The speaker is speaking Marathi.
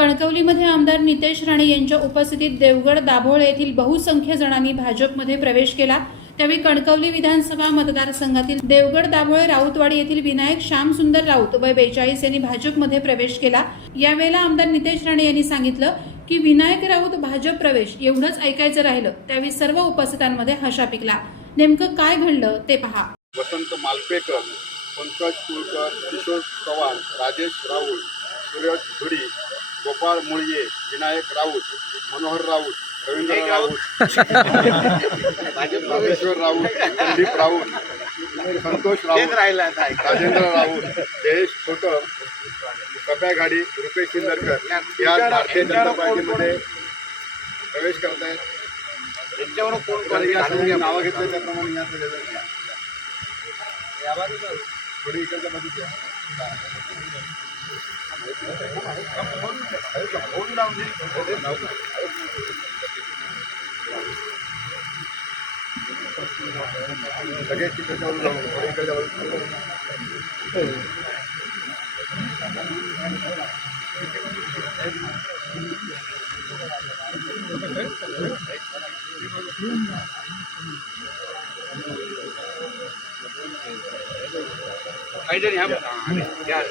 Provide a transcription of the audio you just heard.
कणकवलीमध्ये आमदार नितेश राणे यांच्या उपस्थितीत देवगड दाभोळ येथील बहुसंख्य जणांनी भाजपमध्ये प्रवेश केला. त्यावेळी कणकवली विधानसभा मतदारसंघातील देवगड दाभोळे राऊतवाडी येथील विनायक श्यामसुंदर राऊत वय बेचाळीस यांनी भाजपमध्ये प्रवेश केला. यावेळेला आमदार नितेश राणे यांनी सांगितलं की विनायक राऊत भाजप प्रवेश एवढंच ऐकायचं राहिलं त्यावेळी सर्व उपस्थितांमध्ये हशा पिकला. नेमकं काय घडलं ते पहा. वसंत मालपेकर पंकज कुलकर किशोर चव्हाण राजेश राऊत सुरेश धुडी गोपाळ मुळये विनायक राऊत मनोहर राऊत रवींद्र राऊत. राजेश्वर राऊत संदीप राऊत संतोष राऊत राजेंद्र राऊत जयेश खोटम कप्या गाडी रुपेश सिंदरकर या भारतीय जनता पार्टीमध्ये प्रवेश करतायत. त्यांनी नावं घेतलं त्याप्रमाणे या थोडी इकडच्या बाजूच्या सगळ्यात तिकडच्या बाजूला जाऊ नका. थोडी इकडच्या ಯಾರು